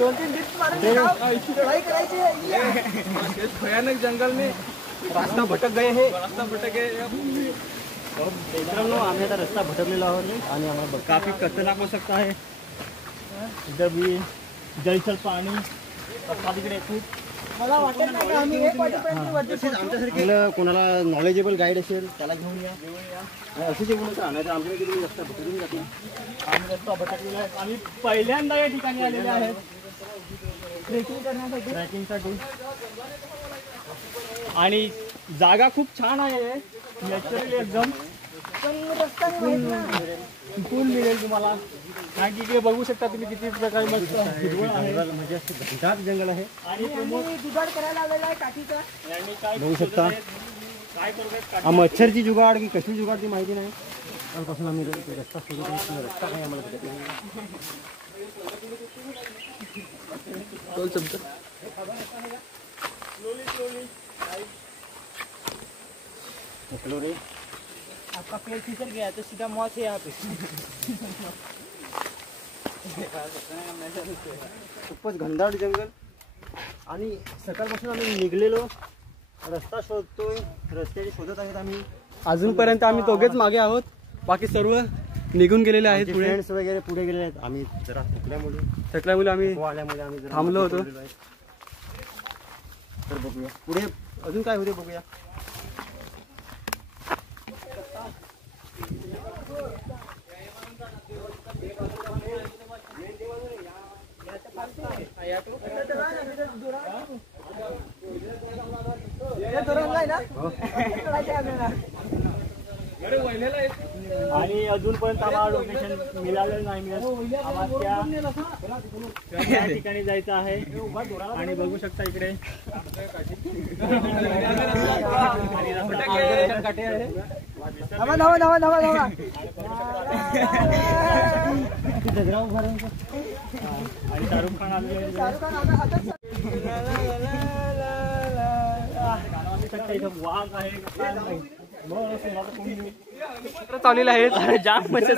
2-3 dips भयानक जंगल में रास्ता भटक गए हैं, मित्रांनो आम्ही आता रस्ता भटकलेला आहोत आणि आम्हाला काफी खतरनाक हो सकता है। इधर भी जलचर पाणी तिकडे खूप मला वाटत नाही आम्ही एक वाटेपर्यंत कोणाला नॉलेजेबल गाईड असेल त्याला घेऊन या असे जे बोलत राहणार आमच्या तिकडे रस्ता भटकून जाते। आम्ही रस्ता भटकलेला आहे, आम्ही पहिल्यांदा या ठिकाणी आलेले आहेत ट्रेकिंगसाठी आणि जागा खूप छान आहे, नॅचरली एकदम फुल मिळेल तुम्हाला। आणि तिकडे बघू शकता तुम्ही किती प्रकारे मस्त हिरवळ आहे, म्हणजे असे घनदाट जंगल आहे आणि जुगाड करायला आलेला आहे काठीचा। काय बघू शकता काय करतात मच्छरची जुगाड की कशी जुगाड ती माहिती नाही, कालपासून आम्ही रस्ता शोधत रस्ता काय आम्हाला रे आपका प्लेट फिसल गया तो सीधा मौत है यहाँ पे। खूपच घनदाट जंगल आणि सकाळपासून आम्ही निघलेलो रस्ता शोधतोय, रस्त्याची शोधत आहेत आम्ही। अजूनपर्यंत आम्ही दोघेच मागे आहोत, बाकी सर्व निघून गेलेले आहेत, पुढे फ्रेंड्स वगैरे पुढे गेलेले आहेत। आम्ही जरा थकल्यामुळे आम्ही आम्ही थांबलो होतो। तर बघूया पुढे अजून काय होते बघूया। आणि अजूनपर्यंत आम्हाला लोकेशन मिळालेलं नाही, आम्हाला त्या ठिकाणी जायचं आहे आणि बघू शकता इकडे आणि शाहरुख खान आले, वाघ आहे चाललेला आहे, जाम मच्छर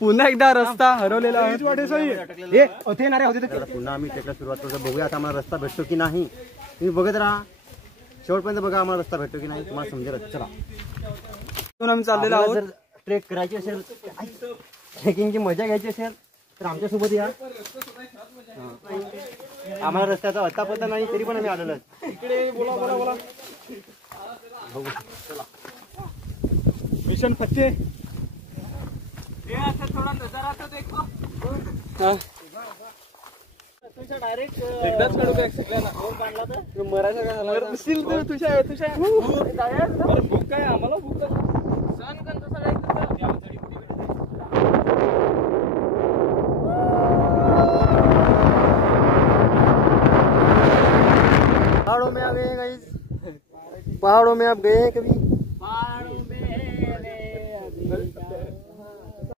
पुन्हा एकदा रस्ता हरवलेला आहे। पुन्हा आम्ही ट्रेकला सुरुवात करतो, बघूया आता आम्हाला रस्ता भेटतो की नाही। तुम्ही बघत राहा शेवटपर्यंत, बघा आम्हाला रस्ता भेटतो की नाही तुम्हाला समजेल। चला आम्ही चाललेलो आहोत, जर ट्रेक करायची असेल, ट्रेकिंगची मजा घ्यायची असेल तर आमच्यासोबत या। आम्हाला रस्त्याचा अत्ता पत्ता नाही तरी पण आम्ही आलेलो आहे इकडे। बोला बघू चला मिशन फत्ते थोडा नजारा तो देखो। डायरेक्ट एकदाच काढू का सगळ्यांना काढला तर मरायचं काय झालं तुझ्या भूक काय आम्हाला भूक सण कर पहाड़ों में आ गए गाइस, पहाड़ों में आप गए हैं कभी?